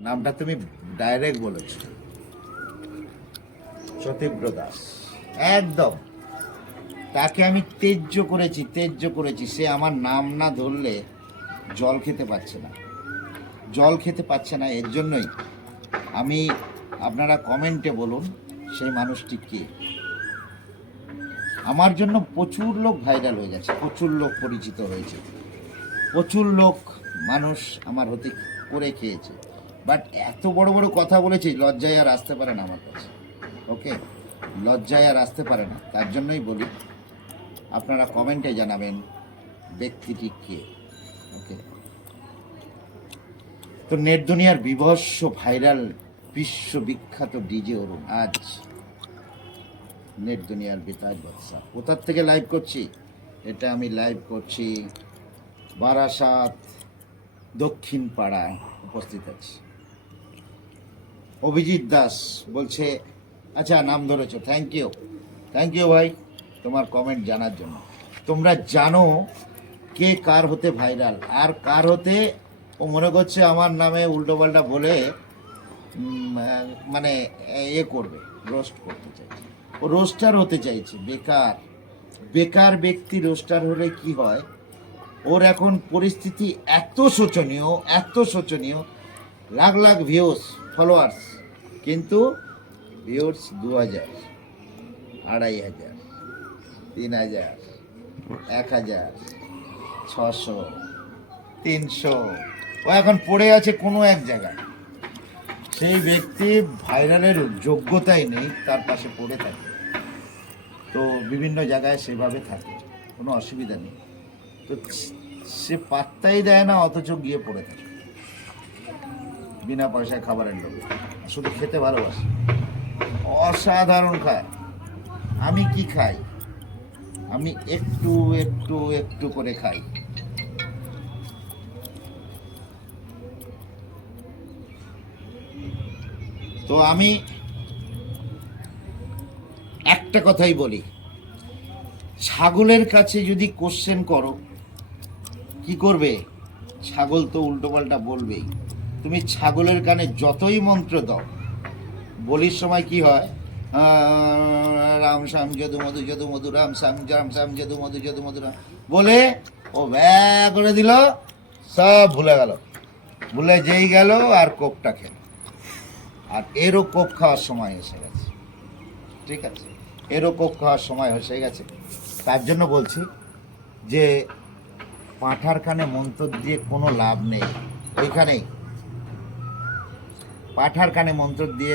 নামটা তুমি ডাইরেক্ট বলেছ। সতীব্র দাস। একদম। তাকে আমি তেজ্য করেছি তেজ্য করেছি। সে আমার নাম না ধরলে জল খেতে পাচ্ছে না। জল খেতে পাচ্ছে না। এর জন্যই আমি, আপনারা কমেন্টে বলুন সেই মানুষটি কে। আমার জন্য প্রচুর লোক ভাইরাল হয়ে গেছে, প্রচুর লোক পরিচিত হয়েছে। প্রচুর লোক মানুষ আমার হতে করে খেয়েছে। বাট এত বড় বড় কথা বলেছি, লজ্জায় আর আসতে পারে না আমার কাছে। ওকে লজ্জায় আর আসতে পারে না। তার জন্যই বলি, আপনারা কমেন্টে জানাবেন ব্যক্তিটি কে। ওকে তো নেট দুনিয়ার বিভৎস ভাইরাল বিশ্ববিখ্যাত ডিজে অরুণ, আজ নেট দুনিয়ার বেতাজ বাদশা কোথার থেকে লাইভ করছি? এটা আমি লাইভ করছি বারাসাত দক্ষিণ পাড়ায় উপস্থিত আছি। অভিজিৎ দাস বলছে আচ্ছা নাম ধরেছো থ্যাংক ইউ থ্যাংক ইউ ভাই, তোমার কমেন্ট জানার জন্য। তোমরা জানো কে কার হতে ভাইরাল আর কার হতে ও মনে করছে আমার নামে উল্টোপাল্টা বলে মানে এ করবে রোস্ট করতে চাইছে। ও রোস্টার হতে চাইছে, বেকার। বেকার ব্যক্তি রোস্টার হলে কি হয়? ওর এখন পরিস্থিতি এত শোচনীয় এত শোচনীয়, লাখ লাখ ভিউস ফলোয়ার্স কিন্তু ভিউস দু হাজার আড়াই হাজার, তিন হাজার, এক হাজার, ছশো, তিনশো। ও এখন পড়ে আছে কোনো এক জায়গায়। সেই ব্যক্তি ভাইরালের যোগ্যতাই নেই, তার পাশে পড়ে থাকে। তো বিভিন্ন জায়গায় সেভাবে থাকে, কোনো অসুবিধা নেই। তো সে পাত্তাই দেয় না, অথচ গিয়ে পড়ে থাকে। বিনা পয়সায় খাবারের লোক। শুধু খেতে ভালোবাসে। অসাধারণ খায়। আমি কি খাই? আমি একটু একটু একটু করে খাই। তো আমি একটা কথাই বলি। ছাগলের কাছে যদি কোশ্চেন করো, কি করবে? ছাগল তো উল্টোপাল্টা বলবেই। তুমি ছাগলের কানে যতই মন্ত্র দাও, বলির সময় কি হয়? রাম শ্যাম যদু মধু যদু মধু রাম শ্যাম রাম শ্যাম যদু মধু যদু মধু রাম। বলে, ও ব্যা করে দিল, সব ভুলে গেল। ভুলে যেই গেল আর কোপটা খেল। আর এরও কোপ খাওয়ার সময় এসে গেছে। ঠিক আছে? এরও কোপ খাওয়ার সময় এসে গেছে। তার জন্য বলছি যে, পাঁঠার কানে মন্ত্র দিয়ে কোনো লাভ নেই। ওইখানেই পাঁঠার কানে মন্ত্র দিয়ে